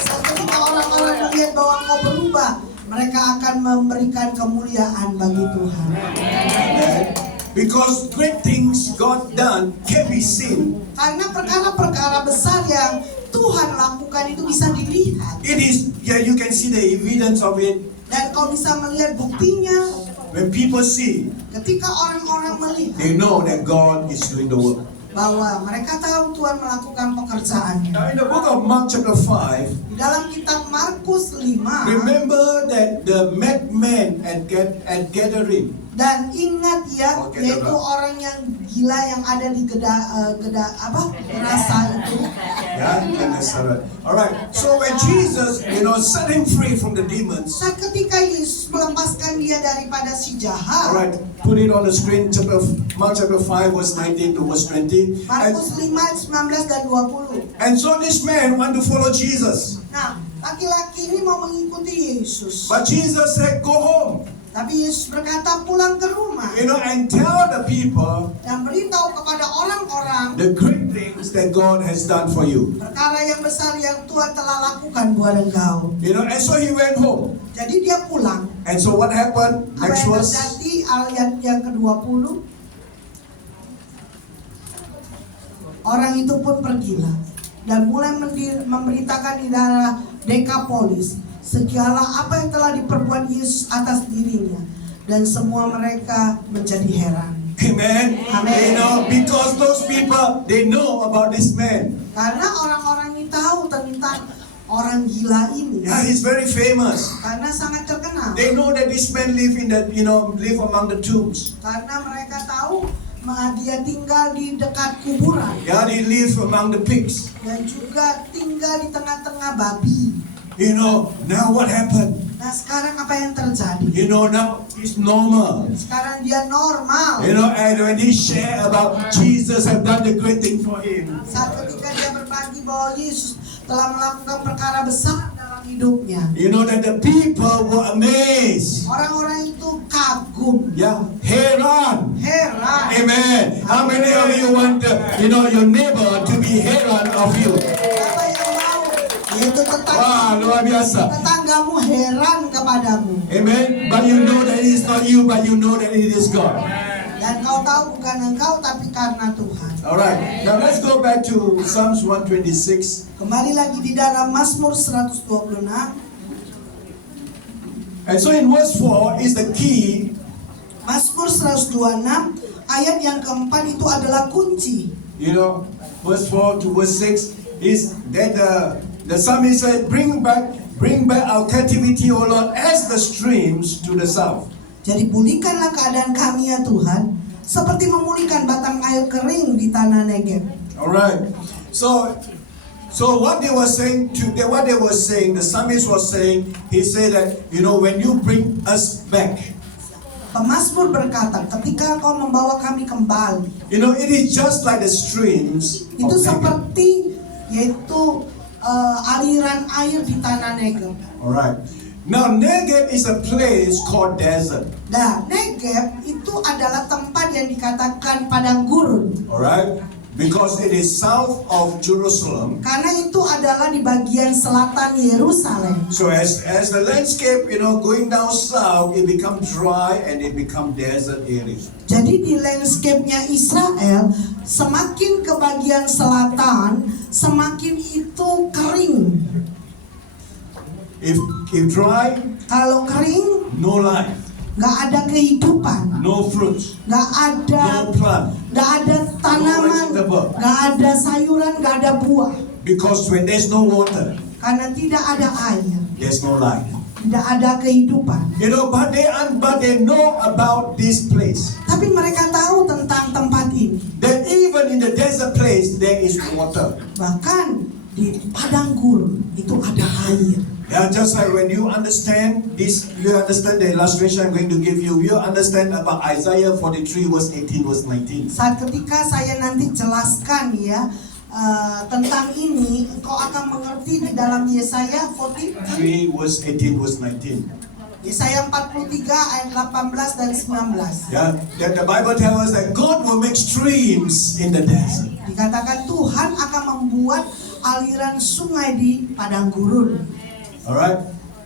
Saat ketika orang-orang melihat bahwa engkau berubah, mereka akan memberikan kemuliaan bagi Tuhan. Amen. Because great things God done can be seen. Karena perkara-perkara besar yang Tuhan lakukan itu bisa dilihat. It is, yeah, you can see the evidence of it. Dan kau bisa melihat buktinya When people see, ketika orang-orang melihat they know that God is doing the work. bahwa mereka tahu Tuhan melakukan pekerjaannya. Now in the book of Mark chapter 5, Di dalam kitab Markus 5, remember that the madman at gathering. dan ingat ya, Oke, yaitu coba. orang yang gila yang ada di Gerasa itu. Yeah, Gennesaret. All right. So when Jesus, set him free from the demons. Saat ketika Yesus melepaskan dia daripada si All jahat. right. Put it on the screen. Mark chapter 5, verse 19 to verse 20. Markus 5, 19 dan 20. And so this man want to follow Jesus, Nah, laki-laki ini mau mengikuti Yesus. but Jesus said, "Go home." Tapi Yesus berkata pulang ke rumah. And tell the people Dan beritahu kepada orang-orang the great things that God has done for you. perkara yang besar yang Tuhan telah lakukan buat engkau. And so he went home. Jadi dia pulang. And so what happened? Apa Next yang verse. terjadi? Ayat yang ke-20. Orang itu pun pergilah dan mulai memberitakan di daerah Dekapolis segala apa yang telah diperbuat Yesus atas dirinya, dan semua mereka menjadi heran. Amen. Amen. Because those people, they know about this man. Karena orang-orang ini tahu tentang orang gila ini. Yeah, he's very famous. Karena sangat terkenal. They know that this man live live among the tombs. Karena mereka tahu dia tinggal di dekat kuburan Yeah, he live among the pigs. dan juga tinggal di tengah-tengah babi. Now what happened? Nah, sekarang apa yang terjadi? Now he's normal. Sekarang dia normal. And when he share about Jesus have done the great thing for him. Saat ketika dia berbagi bahwa Yesus telah melakukan perkara besar dalam hidupnya, That the people were amazed. orang-orang itu kagum, Yeah, heran. heran. Amen. How many of you want your neighbor to be heran of you? Apa yang mau? Yaitu Wah, luar biasa. tetanggamu heran kepadamu. Amen. But you know that it is not you, but you know that it is God. Dan kau tahu bukan engkau tapi karena Tuhan. Alright. Now let's go back to Psalms 126. Kembali lagi di dalam Mazmur 126. And so in verse 4 is the key. Mazmur 126 ayat yang keempat itu adalah kunci. Verse 4 to verse 6 is that the psalmist said, bring back our captivity, O Lord, as the streams to the south. Jadi pulihkanlah keadaan kami ya Tuhan, seperti memulihkan batang air kering di tanah Negeb. Alright. So what they were saying, the psalmist was saying, he said that, when you bring us back, Pemazmur berkata, ketika kau membawa kami kembali, it is just like the streams itu of Negeb. seperti yaitu aliran air di tanah Negeb. Alright. Now Negeb is a place called desert. Nah, Negeb itu adalah tempat yang dikatakan padang gurun. Alright. Because it is south of Jerusalem. Karena itu adalah di bagian selatan Yerusalem. So as the landscape, going down south, it becomes dry and it becomes desert area. Jadi di landscape-nya Israel, semakin ke bagian selatan, semakin itu kering. If dry, Kalau kering, no life, nggak ada kehidupan, no fruits, nggak ada, no plant. nggak ada tanaman, nggak ada sayuran, nggak ada buah. Because when there's no water, Karena tidak ada air, there's no life. tidak ada kehidupan. But they know about this place. Tapi mereka tahu tentang tempat ini. That even in the desert place, there is water. Bahkan di padang gurun itu ada air. Yeah, just like when you understand this, you understand the illustration I'm going to give you. You understand about Isaiah 43 verse 18 verse 19. Saat ketika saya nanti jelaskan ya tentang ini, engkau akan mengerti di dalam Yesaya 43, 3 verse 18 verse 19. Yesaya 43 ayat 18 dan 19. Yeah, that the Bible tells us that God will make streams in the desert. Dikatakan Tuhan akan membuat aliran sungai di padang gurun. Alright?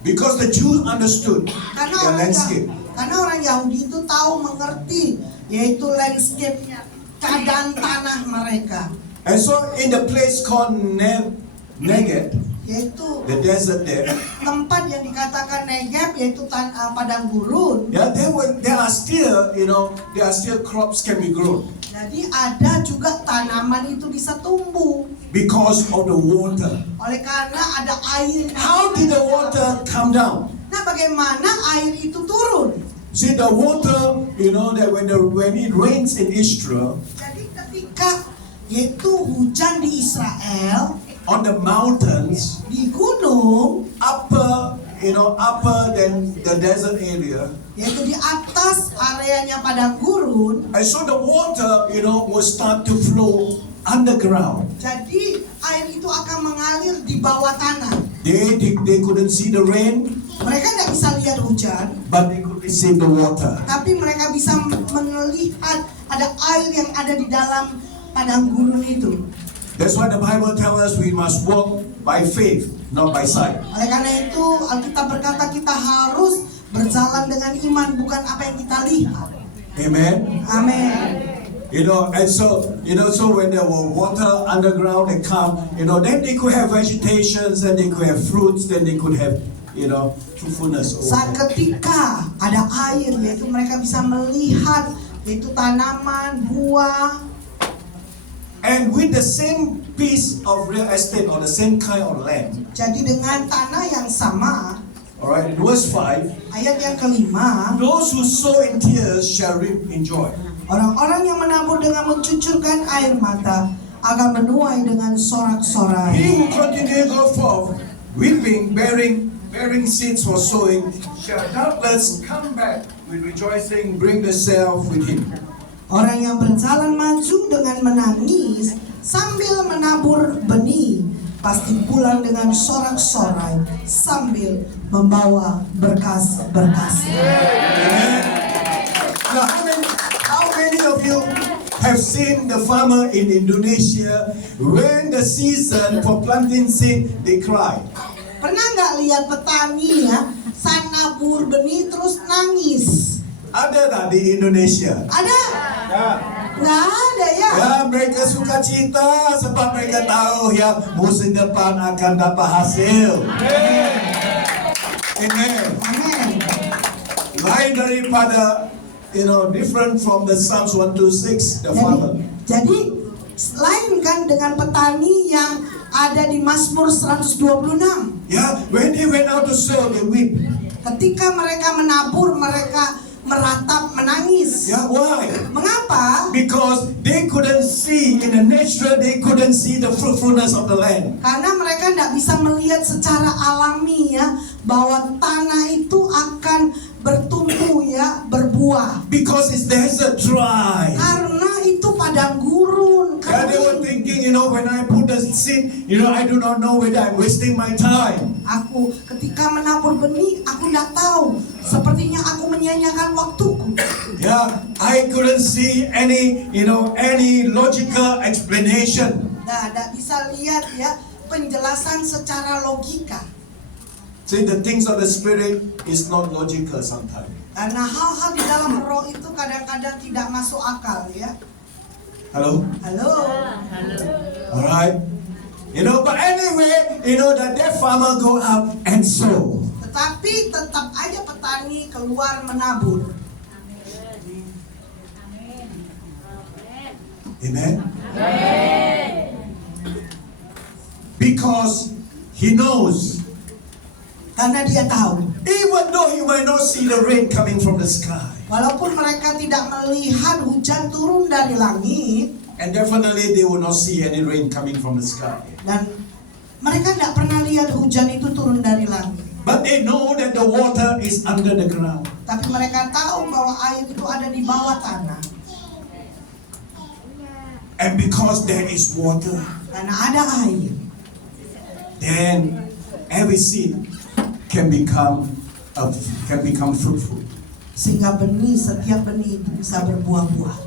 Because the Jews understood the landscape. Karena orang Yahudi itu tahu mengerti, yaitu landscape-nya, keadaan tanah mereka. And so in the place called Negev, Yaitu the desert there, tempat yang dikatakan Negev, yaitu padang gurun. yeah, there are still crops can be grown. Jadi ada juga tanaman itu bisa tumbuh Because of the water. oleh karena ada air. How did the water come down? Nah, bagaimana air itu turun? See, the water, that when it rains in Israel, Jadi ketika yaitu hujan di Israel, on the mountains, di gunung, upper than the desert area, yaitu di atas areanya padang gurun. and so the water, will start to flow underground. Jadi air itu akan mengalir di bawah tanah. They couldn't see the rain, Mereka tidak bisa lihat hujan, but they could receive the water. tapi mereka bisa melihat ada air yang ada di dalam padang gurun itu. That's why the Bible tells us we must walk by faith, not by sight. Oleh karena itu Alkitab berkata kita harus berjalan dengan iman, bukan apa yang kita lihat. Amen. Amin. And so when there were water underground, they come, then they could have vegetations, and they could have fruits, then they could have, fruitfulness. Saat ketika ada air, yaitu mereka bisa melihat yaitu tanaman, buah. And with the same piece of real estate or the same kind of land, Jadi dengan tanah yang sama, alright, verse 5, ayat yang kelima, those who sow in tears shall reap in joy. orang-orang yang menabur dengan mencucurkan air mata akan menuai dengan sorak-sorai. He who continue go forth, weeping, bearing seeds for sowing, shall doubtless come back with rejoicing, bring the self with him. Orang yang berjalan maju dengan menangis sambil menabur benih pasti pulang dengan sorak-sorai sambil membawa berkas-berkas. Now, how many of you have seen the farmer in Indonesia when the season for planting seed they cry? Pernah nggak lihat petani ya saat nabur benih terus nangis? Ada tak di Indonesia? Ada? Ya. Nggak ada ya? Ya, mereka suka cita sebab mereka tahu ya musim depan akan dapat hasil. Amen. Amin. Lain daripada, different from the Psalms 126, the farmer. Jadi lain kan dengan petani yang ada di Mazmur 126. Yeah, when they went out to sow, they weep. Ketika mereka menabur, mereka meratap, menangis. Yeah, why? Mengapa? Because they couldn't see in the natural, they couldn't see the fruitfulness of the land. Karena mereka tidak bisa melihat secara alami ya bahwa tanah itu akan bertumbuh ya, berbuah. Because it's desert dry. Karena itu padang gurun, Yeah, they were thinking, when I put the seed, I do not know whether I'm wasting my time. Aku ketika menabur benih, aku tidak tahu. Sepertinya aku menyia-nyiakan waktuku. Yeah, I couldn't see any logical explanation. Nah, tidak bisa lihat ya penjelasan secara logika. See, the things of the spirit is not logical sometimes. Karena hal-hal di dalam roh itu kadang-kadang tidak masuk akal ya. Hello? Halo. Alright. But anyway, that farmer go up and sow. Tetapi tetap aja petani keluar menabur. Amen? Because he knows, Karena dia tahu, even though he might not see the rain coming from the sky, walaupun mereka tidak melihat hujan turun dari langit, and definitely they will not see any rain coming from the sky, dan mereka tidak pernah lihat hujan itu turun dari langit. but they know that the water is under the ground. Tapi mereka tahu bahwa air itu ada di bawah tanah. And because there is water, Karena ada air, then every seed can become fruitful. sehingga setiap benih itu bisa berbuah-buah.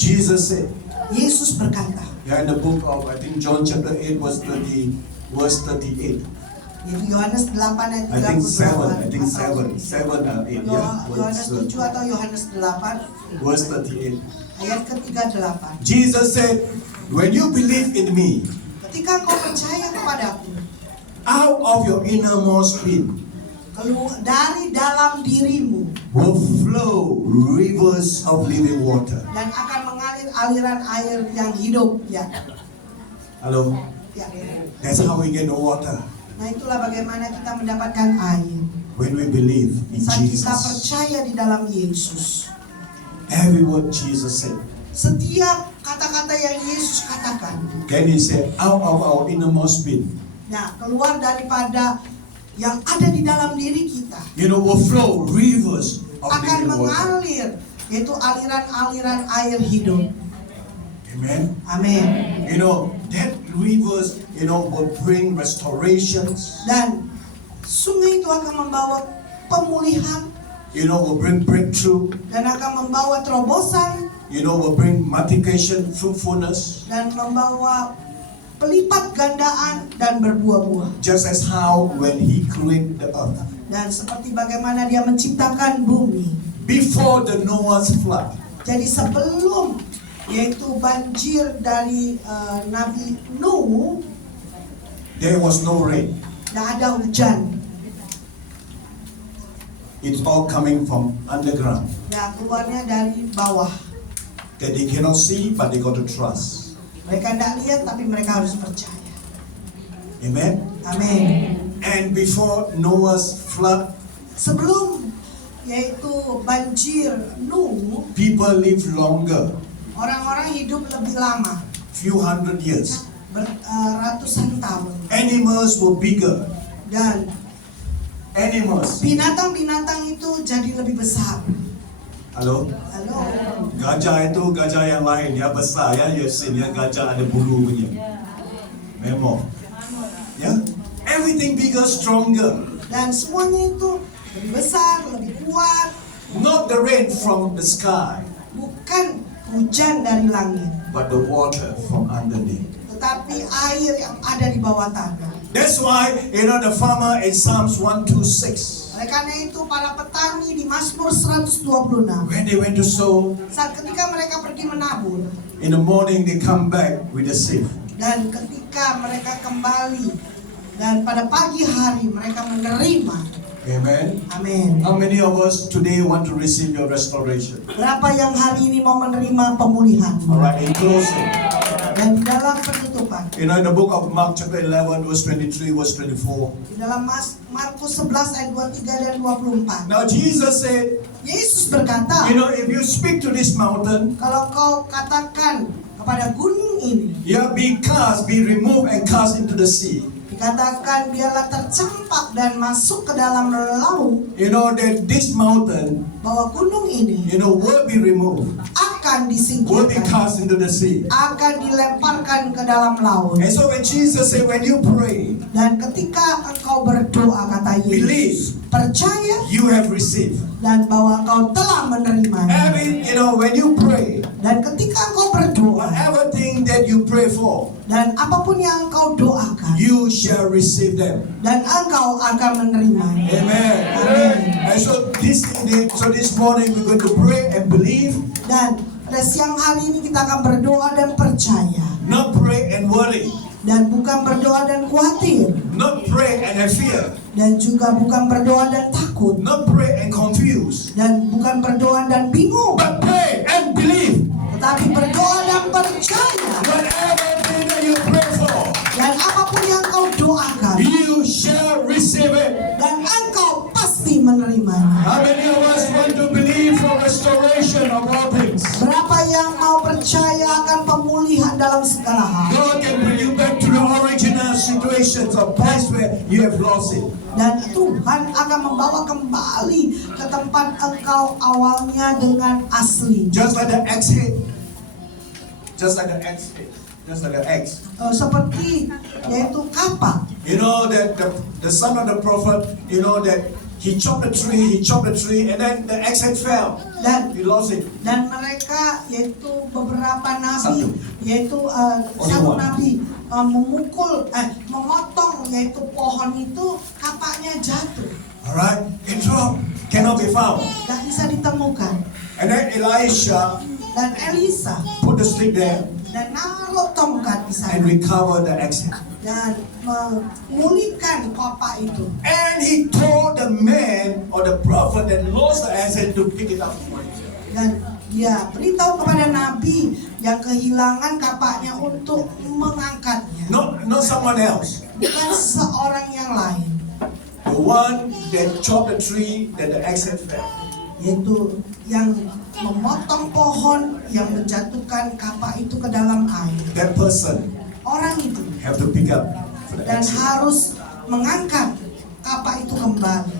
Jesus said, Yesus berkata, in the book of, I think John chapter 8 verse 38. yaitu Yohanes 8 ayat I think 38. 7 or 8, yeah. Yohanes 7 atau Yohanes 8 Verse 38. ayat ke-38. Jesus said, when you believe in me, Ketika kau percaya kepadaku, out of your innermost being keluar dari dalam dirimu will flow rivers of living water. dan akan mengalir aliran air yang hidup ya. Hello? Ya. That's how we get the water. Nah, itulah bagaimana kita mendapatkan air. When we believe in Saat kita Jesus. percaya di dalam Yesus. Every word Jesus said. Setiap kata-kata yang Yesus katakan, Then he said, out of our innermost being, nah, keluar daripada yang ada di dalam diri kita, will flow rivers of akan living water. mengalir, yaitu aliran-aliran air hidup. Amen. Amin. That rivers, will bring restorations, Dan sungai itu akan membawa pemulihan will bring breakthrough, dan akan membawa terobosan will bring multiplication, fruitfulness, dan membawa pelipat gandaan dan berbuah-buah. just as how when he created the earth. Dan seperti bagaimana dia menciptakan bumi. Before the Noah's flood, Jadi sebelum yaitu banjir dari Nabi Nuh, there was no rain. tidak ada hujan. It's all coming from underground. Nah, keluarnya dari bawah. That they cannot see, but they got to trust. Mereka tidak lihat, tapi mereka harus percaya. Amen. Amin. And before Noah's flood, Sebelum yaitu banjir Nuh, people live longer, orang-orang hidup lebih lama, few hundred years. ratusan tahun. Animals were bigger. Dan Animals. binatang-binatang itu jadi lebih besar. Halo? Halo. Gajah itu gajah yang lain ya, besar ya, gajah ada bulu punya. Memang. Ya, everything bigger, stronger. Dan semuanya itu lebih besar, lebih kuat. Not the rain from the sky, Bukan hujan dari langit, but the water from underneath. tetapi air yang ada di bawah tanah. That's why, the farmer in Psalms 126, Oleh karena itu para petani di Mazmur 126, when they went to sow, saat ketika mereka pergi menabur, in the morning they come back with a sieve. dan ketika mereka kembali, dan pada pagi hari mereka menerima. Amen. Amin. How many of us today want to receive your restoration? Berapa yang hari ini mau menerima pemulihan? Alright, in closing, Dan di dalam penutupan, in the book of Mark chapter 11 verse 23 verse 24. di dalam Markus 11 ayat 23 dan 24, Now Jesus said, Yesus berkata, if you speak to this mountain, kalau kau katakan kepada gunung ini, be removed and cast into the sea. dikatakan biarlah tercampak dan masuk ke dalam laut, That this mountain, bahwa gunung ini will be removed. akan akan will be disingkirkan, cast into the sea. akan dilemparkan ke dalam laut. And so when Jesus said, when you pray, Dan ketika engkau berdoa, kata believe Yesus, percaya you have received. dan bahwa engkau telah menerimanya. When you pray, Dan ketika engkau berdoa, whatever thing that you pray for, dan apapun yang engkau doakan, you shall receive them. dan engkau akan menerimanya. Amen. Amen. And so this morning we're going to pray and believe, Dan pada siang hari ini kita akan berdoa dan percaya, not pray and worry, dan bukan berdoa dan khawatir, not pray and have fear, dan juga bukan berdoa dan takut, not pray and confuse, dan bukan berdoa dan bingung, but pray and believe. tetapi berdoa dan percaya. Whatever thing that you pray for, Dan apapun yang kau doakan, you shall receive it. dan engkau pasti menerimanya. How many of us want to believe for restoration of all things? Berapa yang mau percaya akan pemulihan dalam segala hal? God can bring you back to the original situations of place where you have lost it. Dan Tuhan akan membawa kembali ke tempat engkau awalnya dengan asli. Just like the axe head. Just like the axe head. Just like the axe. Seperti yaitu kapak. You know that the son of the prophet, you know that he chopped the tree, and then the axe head fell. Dan He lost it. dan mereka yaitu beberapa nabi, Satu. yaitu Only satu one. nabi memotong yaitu pohon itu, kapaknya jatuh, Alright? It dropped. Cannot be found. nggak bisa ditemukan. And then Elisha Dan Elisa put the stick there dan naruh tongkat di sana and recover the axe head. dan memulihkan kapak itu. And he told the man or the prophet that lost the axe head to pick it up. Dan dia beritahu kepada nabi yang kehilangan kapaknya untuk mengangkatnya, Not someone else. bukan seorang yang lain, The one that chopped the tree that the axe head fell. yaitu yang memotong pohon yang menjatuhkan kapak itu ke dalam air. That person Orang itu have to pick up for the dan axe head. harus mengangkat kapak itu kembali.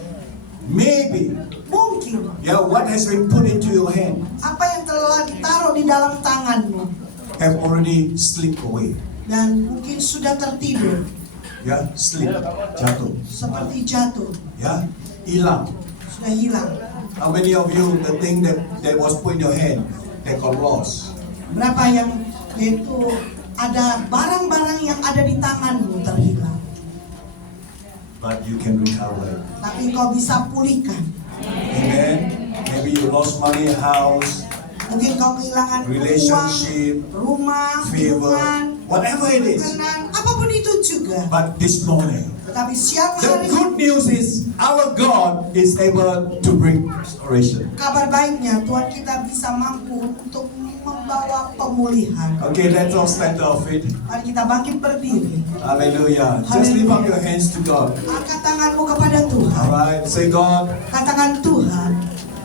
Maybe, Mungkin what has been put into your hand apa yang telah ditaruh di dalam tanganmu have already slipped away. dan mungkin sudah tertidur, Slip, jatuh. seperti jatuh, Hilang. sudah hilang. How many of you, the thing that was put in your hand, that got lost? Berapa yang yaitu ada barang-barang yang ada di tanganmu terhilang, But you can recover it. tapi kau bisa pulihkan. Amen. Maybe you lost money, house, Mungkin kau kehilangan relationship, uang, rumah, favor, hubungan, whatever it is. kenan, apapun itu juga. But this morning, Tetapi siang the hari, good news is our God is able to bring restoration. kabar baiknya Tuhan kita bisa mampu untuk membawa pemulihan. Okay, let's all stand to our feet. Mari kita bangkit berdiri. Hallelujah. Just lift up your hands to God. Angkat tanganmu kepada Tuhan. Alright, say, God, Katakan, Tuhan,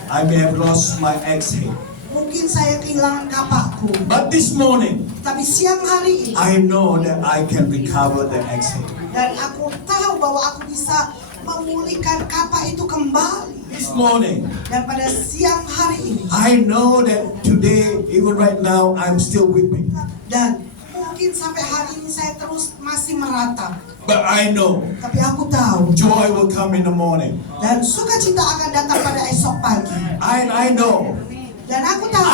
I may have lost my axe head. mungkin saya kehilangan kapakku, But this morning, tapi siang hari ini, I know that I can recover the axe head. dan aku tahu bahwa aku bisa memulihkan kapak itu kembali. This morning, Dan pada siang hari ini, I know that today, even right now, I'm still weeping. dan mungkin sampai hari ini saya terus masih meratap, But I know tapi aku tahu, joy will come in the morning. dan sukacita akan datang pada esok pagi. I know Dan aku tahu,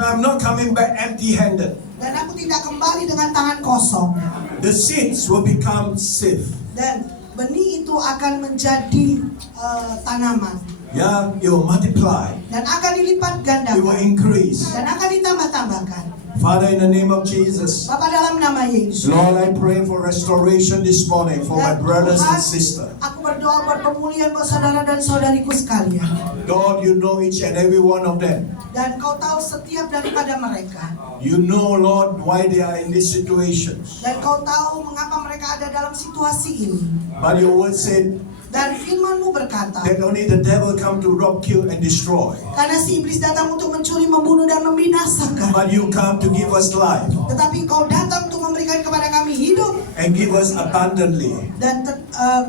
I'm not coming back empty-handed. dan aku tidak kembali dengan tangan kosong. The seeds will become sieve. Dan benih itu akan menjadi tanaman, It will multiply. dan akan dilipat It will gandakan, increase. dan akan ditambah-tambahkan. Father, in the name of Jesus, Bapa, dalam nama Yesus, Lord, I pray for restoration this morning for my dan brothers and Tuhan, sisters. aku berdoa buat pemulihan buat saudara dan saudariku sekalian. God, you know each and every one of them. Dan kau tahu setiap daripada mereka. You know, Lord, why they are in these situations. Dan kau tahu mengapa mereka ada dalam situasi ini. But your word said Dan firman-Mu berkata, that only the devil come to rob, kill, and destroy. karena si iblis datang untuk mencuri, membunuh, dan membinasakan. But you come to give us life Tetapi kau datang untuk memberikan kepada kami hidup and give us abundantly. dan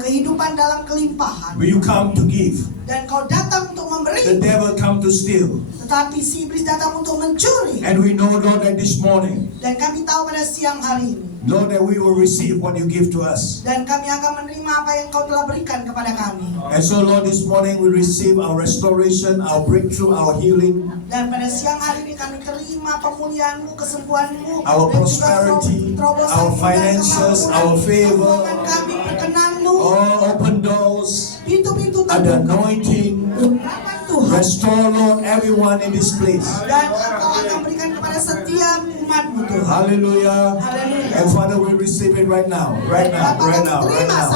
kehidupan dalam kelimpahan. Will you come to give? Dan kau datang untuk The memberi, devil come to steal. tetapi si iblis datang untuk mencuri. And we know, Lord, that this morning, Dan kami tahu pada siang hari ini, Lord, that we will receive what you give to us. dan kami akan menerima apa yang kau telah berikan kepada kami. And so, Lord, this morning we receive our restoration, our breakthrough, our healing, Dan pada siang hari ini kami terima pemulihan-Mu, kesembuhan-Mu, our dan juga prosperity, terobosan our dan finances, kemakmuran, our favor, keuangan kami, perkenan-Mu, all open doors, pintu-pintu and the terbuka. anointing. Urapan Tuhan. Restore, Lord, everyone in this place. Dan Engkau akan berikan kepada setiap umat-Mu Tuhan. Hallelujah. Haleluya. And Father, we receive it right now, right now, right now, right now.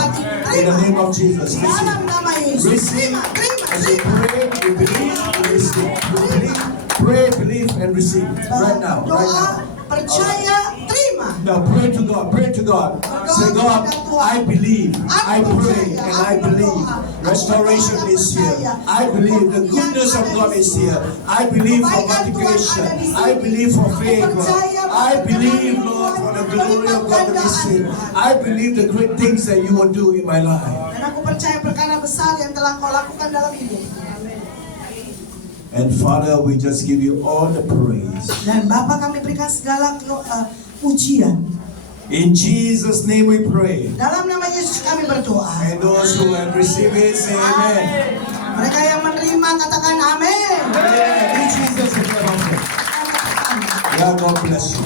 In the name of Jesus. Dalam Receive. nama Yesus. Receive. Terima, terima, As you terima. pray, you believe, you receive. You believe, pray, believe, and receive. Right now, right Doa, now. percaya, terima. Now pray to God, pray to God. Say, God, I believe, I pray, and I believe. Restoration is here. I believe the goodness of God is here. I believe for multiplication. I believe for favor. I believe, Lord, for the glory of God to be seen. I believe the great things that you will do in my life. Dan aku percaya perkara besar yang telah kau lakukan dalam hidup. And Father, we just give you all the praise. Dan Bapa, kami berikan segala pujian. In Jesus' name we pray. Dalam nama Yesus kami berdoa. And those who have received it, say amen. Mereka yang menerima katakan amin. In Jesus' name. Yeah, God bless you.